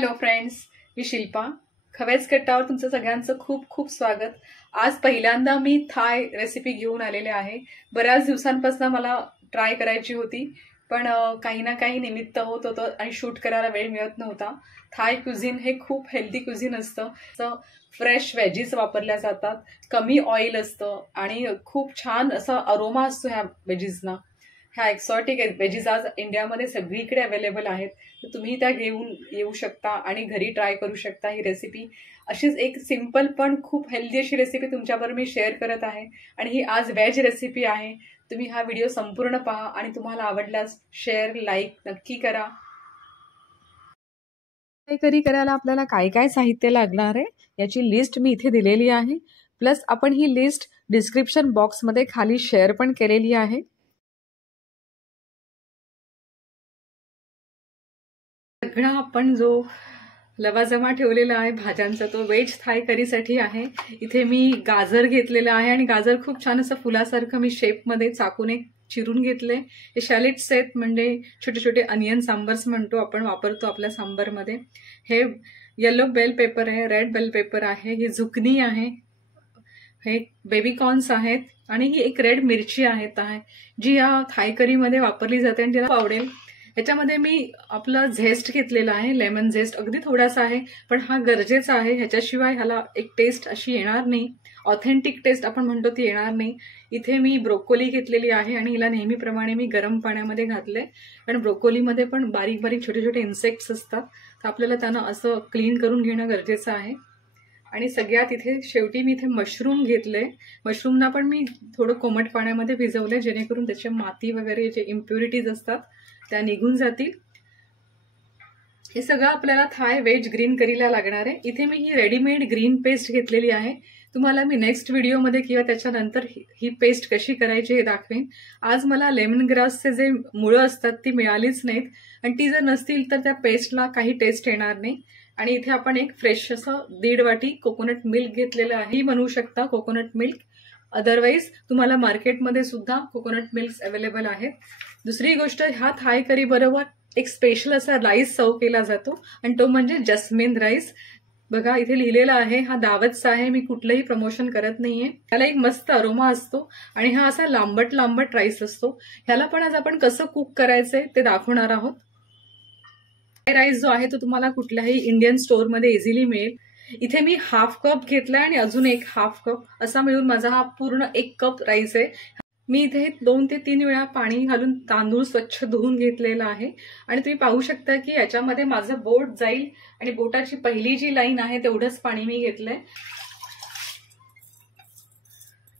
Hello friends, मी शिल्पा. खव्याच कट्टावर तुमचं सगळ्यांचं खूप खूप स्वागत. आज पहिल्यांदा मी थाय रेसिपी घेऊन आलेले आहे. बऱ्याच दिवसांपासून मला ट्राय करायची होती, पण काही ना काही निमित्त होत होतं आणि शूट करायला वेळ मिळत नव्हता. थाय क्युझिन हे खूप हेल्दी क्युझिन असतं. फ्रेश व्हेजीज वापरल्या जातात, कमी ऑइल असतं आणि खूप छान असा अरोमा असतो ह्या व्हेजीजना. ह्या एक्सॉटिक व्हेजीज आज इंडियामध्ये सगळीकडे अवेलेबल आहेत, तर तुम्ही त्या घेऊन येऊ शकता आणि घरी ट्राय करू शकता. ही रेसिपी अशीच एक सिंपल पण खूप हेल्दी अशी रेसिपी तुमच्याबरोबर मी शेअर करत आहे आणि ही आज व्हेज रेसिपी आहे. तुम्ही हा व्हिडिओ संपूर्ण पहा आणि तुम्हाला आवडल्यास शेअर लाईक नक्की करा. करी करायला आपल्याला काय काय साहित्य लागणार आहे याची लिस्ट मी इथे दिलेली आहे. प्लस आपण ही लिस्ट डिस्क्रिप्शन बॉक्समध्ये खाली शेअर पण केलेली आहे. सगळा आपण जो लवाजमा ठेवलेला आहे भाज्यांचा तो व्हेज थाय करीसाठी आहे. इथे मी गाजर घेतलेलं आहे आणि गाजर खूप छान असं फुलासारखं मी शेपमध्ये चाकूने चिरून घेतले. हे शॅलिट्स आहेत, म्हणजे छोटे छोटे अनियन सांबर्स म्हणतो आपण, वापरतो आपल्या सांबरमध्ये. हे येलो बेल पेपर आहे, रेड बेल पेपर आहे, ही झुकनी आहे, हे बेबी कॉर्न्स आहेत आणि ही एक रेड मिरची आहे जी या थाय करीमध्ये वापरली जाते आणि तिला आवडेल. ह्याच्यामध्ये मी आपलं झेस्ट घेतलेला आहे, लेमन झेस्ट. अगदी थोडासा आहे पण हा गरजेचा आहे, ह्याच्याशिवाय ह्याला एक टेस्ट अशी येणार नाही, ऑथेंटिक टेस्ट आपण म्हणतो ती येणार नाही. इथे मी ब्रोकोली घेतलेली आहे आणि हिला नेहमीप्रमाणे मी गरम पाण्यामध्ये घातले, कारण ब्रोकोलीमध्ये पण बारीक बारीक छोटे छोटे इन्सेक्ट्स असतात, तर आपल्याला त्यांना असं क्लीन करून घेणं गरजेचं आहे. आणि सगळ्यात इथे शेवटी मी इथे मशरूम घेतले. मशरूमना पण मी थोडं कोमट पाण्यामध्ये भिजवले, जेणेकरून त्याचे माती वगैरे जे इम्प्युरिटीज असतात त्या निघून जातील. हे सगळं आपल्याला थाय व्हेज ग्रीन करीला लागणार आहे. इथे मी ही रेडीमेड ग्रीन पेस्ट घेतलेली आहे. तुम्हाला मी नेक्स्ट व्हिडिओमध्ये किंवा त्याच्यानंतर ही पेस्ट कशी करायची हे दाखवेन. आज मला लेमन ग्रासचे जे मुळं असतात ती मिळालीच नाहीत आणि ती जर नसतील तर त्या पेस्टला काही टेस्ट येणार नाही. आणि इथे आपण एक फ्रेश असं 1.5 वाटी कोकोनट मिल्क घेतलेलं आहे. ही बनवू शकता कोकोनट मिल्क, अदरवाईज तुम्हाला मार्केटमध्ये सुद्धा कोकोनट मिल्क अवेलेबल आहेत. दुसरी गोष्ट, ह्या थाय करी बरोबर एक स्पेशल असा राईस सर्व केला जातो आणि तो म्हणजे जस्मिन राईस. बघा इथे लिहिलेला आहे, हा दावतचा आहे, मी कुठलंही प्रमोशन करत नाहीये. त्याला एक मस्त अरोमा असतो आणि हा असा लांबट लांबट राईस असतो. ह्याला पण आज आपण कसं कुक करायचंय ते दाखवणार आहोत. राईस जो आहे तो तुम्हाला कुठल्याही इंडियन स्टोअरमध्ये इझिली मिळेल. इथे मी हाफ कप घेतलाय आणि अजून एक हाफ कप असा मिळून माझा हा पूर्ण 1 कप राईस आहे. मी इथे 2 ते 3 वेळा पाणी घालून तांदूळ स्वच्छ धुवून घेतलेला आहे आणि तुम्ही पाहू शकता की याच्यामध्ये माझं बोट जाईल आणि बोटाची पहिली जी लाईन आहे तेवढंच पाणी मी घेतलंय.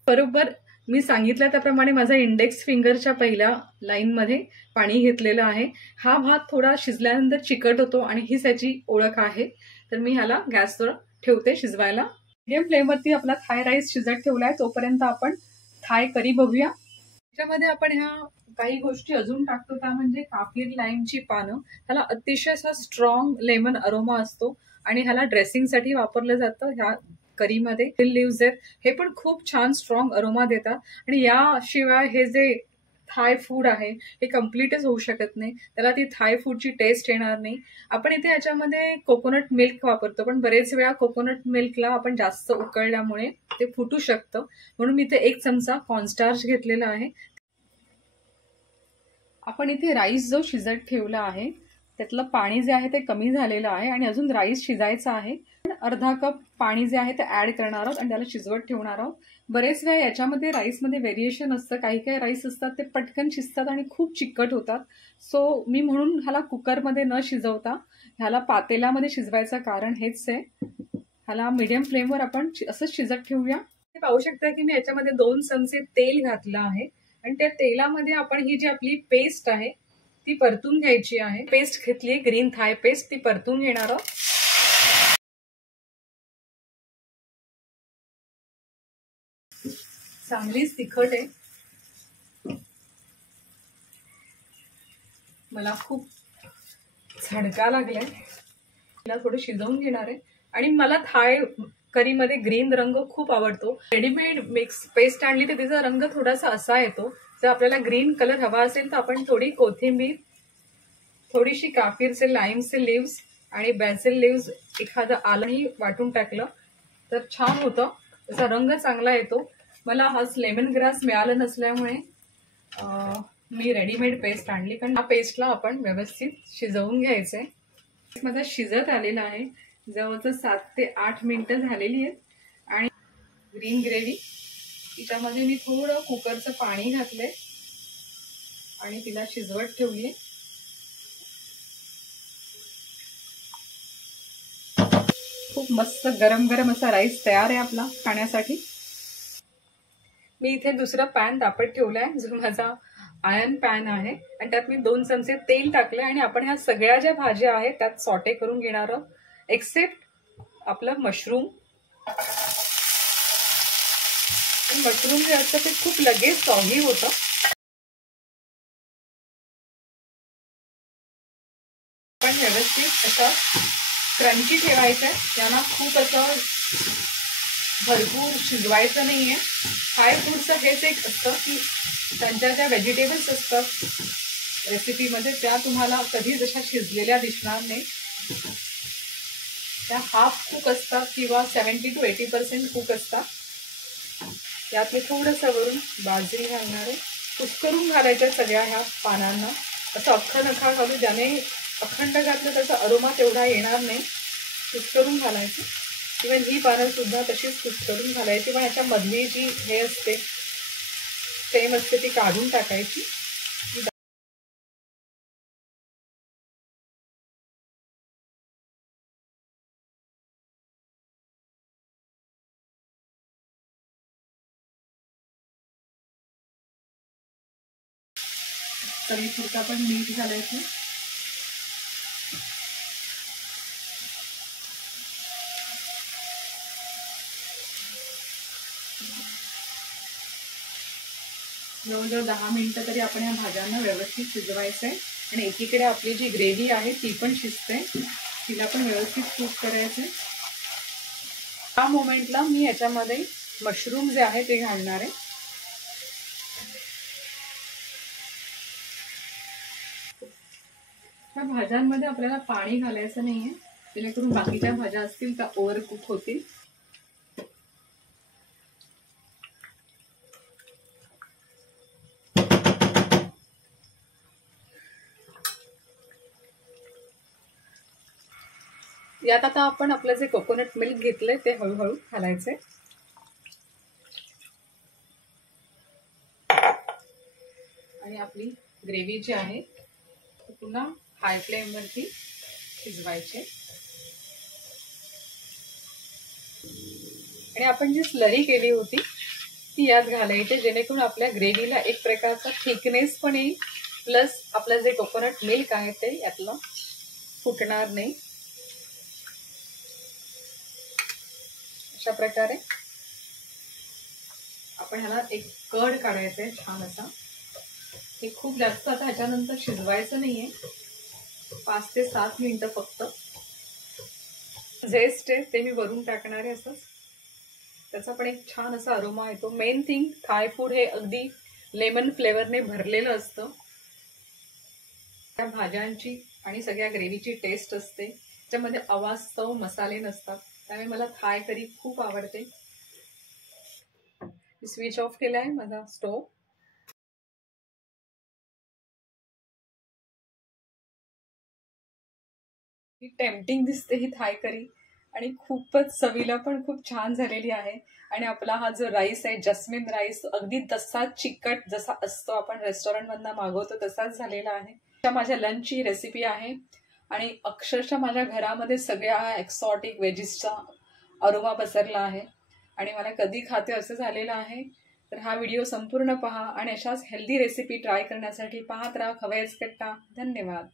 बरोबर मी सांगितलं त्याप्रमाणे माझा इंडेक्स फिंगरच्या पहिल्या लाईनमध्ये पाणी घेतलेलं आहे. हा भात थोडा शिजल्यानंतर चिकट होतो आणि हीच याची ओळख आहे. तर मी ह्याला गॅसवर ठेवते शिजवायला. मीडियम फ्लेमवरती आपला थाय राईस शिजत ठेवलाय, तोपर्यंत आपण थाय करी बघूया. त्याच्यामध्ये आपण ह्या काही गोष्टी अजून टाकतो, त्या म्हणजे काफिर लाईमची पानं. ह्याला अतिशय असा स्ट्रॉंग लेमन अरोमा असतो आणि ह्याला ड्रेसिंगसाठी वापरलं जातं. ह्या करीमध्ये लिव्हज आहेत, हे पण खूप छान स्ट्रॉंग अरोमा देतात आणि याशिवाय हे जे थाय फूड आहे हे कम्प्लीटच होऊ शकत नाही, त्याला ती थाय फूडची टेस्ट येणार नाही. आपण इथे याच्यामध्ये कोकोनट मिल्क वापरतो, पण बरेच वेळा कोकोनट मिल्कला आपण जास्त उकळल्यामुळे ते फुटू शकतं, म्हणून मी इथे 1 चमचा कॉर्नस्टार्च घेतलेला आहे. आपण इथे राईस जो शिजत ठेवला आहे त्यातलं पाणी जे आहे ते कमी झालेलं आहे आणि अजून राईस शिजायचा आहे. अर्धा कप पाणी जे आहे ते ऍड करणार आहोत आणि त्याला शिजवत ठेवणार आहोत. बरेच वेळा याच्यामध्ये राईसमध्ये व्हेरिएशन असतं, काही काही राईस असतात ते पटकन शिजतात आणि खूप चिकट होतात. सो मी म्हणून ह्याला कुकरमध्ये न शिजवता ह्याला पातेल्यामध्ये शिजवायचं कारण हेच आहे. ह्याला मीडियम फ्लेमवर आपण असंच शिजत ठेवूया. पाहू शकता की मी याच्यामध्ये 2 चमचे तेल घातलं आहे आणि त्या तेलामध्ये आपण ही जी आपली पेस्ट आहे ती परतून घ्यायची आहे. पेस्ट घेतली ग्रीन थाय पेस्ट, ती परतून घेणार आहोत. चांगलीच तिखट आहे, मला खूप झडका लागलाय. तिला थोडं शिजवून घेणार आहे आणि मला थाय करीमध्ये ग्रीन रंग खूप आवडतो. रेडीमेड मिक्स पेस्ट आणली तर तिचा रंग थोडासा असा येतो. जर आपल्याला ग्रीन कलर हवा असेल तर आपण थोडी कोथिंबीर, थोडीशी काफिरचे लाईमचे लिव्स आणि बॅसिल लिव्स एखादं आलंही वाटून टाकलं तर छान होतं, त्याचा रंग चांगला येतो. मला हाच लेमन ग्रास मिळालं नसल्यामुळे मी रेडीमेड पेस्ट आणली, कारण हा पेस्टला आपण व्यवस्थित शिजवून घ्यायचंय. माझा शिजत आलेला आहे, जवळजवळ 7 ते 8 मिनिटं झालेली आहेत. आणि ग्रीन ग्रेव्ही तिच्यामध्ये मी थोडं कुकरचं पाणी घातलंय आणि तिला शिजवत ठेवलीये. खूप मस्त गरम गरम असा राईस तयार आहे आपला खाण्यासाठी. मी इथे दुसरा पॅन तापत ठेवलाय, जो माझा आयर्न पॅन आहे, आणि त्यात मी 2 चमचे तेल टाकले आणि आपण ह्या सगळ्या ज्या भाज्या आहेत त्यात सॉटे करून घेणार आहोत, एक्सेप्ट आपलं मशरूम. मशरूम जे असतं ते खूप लगेच सॉगी होतं. पण व्यवस्थित असं क्रंची ठेवायचं आहे, त्यांना खूप असं भरपूर शिजवायचं नाहीये. थाय फूडचं हेच एक असतं की त्यांच्या ज्या व्हेजिटेबल्स असतात रेसिपीमध्ये त्या तुम्हाला कधी जशा शिजलेल्या दिसणार नाही. त्या हाफ कुक असतात किंवा 70 to 80% कुक असतात. त्यात मी थोडंसं वरून बाजरी घालणार आहे. कुस्करून घालायच्या सगळ्या ह्या पानांना, असं अख्खं नखा घालू, ज्याने अखंड घातलं त्याचा अरोमा तेवढा येणार नाही. कुस्करून घालायचं. इव्हन ही पानं सुद्धा तशीच कुस्करून घालायची, पण ह्याच्या मधली जी हे असते सेम असते ती काढून टाकायची. चवीपुरता पण मीठ घालायचं. जवळजवळ 10 मिनिटं तरी आपण ह्या भाज्यांना व्यवस्थित शिजवायचं आहे. आणि एकीकडे आपली जी ग्रेव्ही आहे ती पण शिजते, तिला पण व्यवस्थित कुक करायचं. त्या मोमेंटला मी याच्यामध्ये मशरूम जे आहे ते घालणार आहे. ह्या भाज्यांमध्ये आपल्याला पाणी घालायचं नाहीये, जेणेकरून बाकीच्या भाज्या असतील त्या ओव्हर कुक होतील. यात आता आपण आपलं जे कोकोनट मिल्क घेतलंय ते हळूहळू घालायचंय. आणि आपली ग्रेव्ही जी आहे पुन्हा हाय फ्लेम वरती शिजवायचे. आणि आपण जी स्लरी केली होती ती यात घालायची, जेणेकरून आपल्या ग्रेव्हीला एक प्रकारचा थिकनेस पण येईल, प्लस आपलं जे कोकोनट मिल्क आहे ते यातलं फुटणार नाही. अशा प्रकारे आपण ह्याला एक कर्ड काढायचंय छान असा. हे खूप जास्त आता ह्याच्यानंतर शिजवायचं नाहीये, 5 ते 7 मिनिटं फक्त. झेस्ट आहे ते मी वरून टाकणार आहे असंच, त्याचा पण एक छान असा अरोमा येतो. मेन थिंग थाय फूड हे अगदी लेमन फ्लेवरने भरलेलं असतं. त्या भाज्यांची आणि सगळ्या ग्रेव्हीची टेस्ट असते, त्याच्यामध्ये अवास्तव मसाले नसतात. त्यामुळे मला थाय करी खूप आवडते. स्विच ऑफ केलाय माझा स्टोव. ही टेम्पटिंग दिसते ही थाय करी, आणि खूपच चवीला पण खूप छान झालेली आहे. आणि आपला हा जो राईस आहे जस्मिन राईस, अगदी तसाच चिकट जसा असतो आपण रेस्टॉरंटमधनं मागवतो तसाच झालेला आहे. माझ्या लंचची रेसिपी आहे आणि अक्षरशः माझ्या घरामध्ये सगळ्या एक्सॉटिक व्हेजीसचा अरोमा पसरला आहे आणि मला कधी खाते असं झालेलं आहे. तर हा व्हिडिओ संपूर्ण पहा आणि अशाच हेल्दी रेसिपी ट्राय करण्यासाठी पाहत राहा खवय्येज कट्टा. धन्यवाद.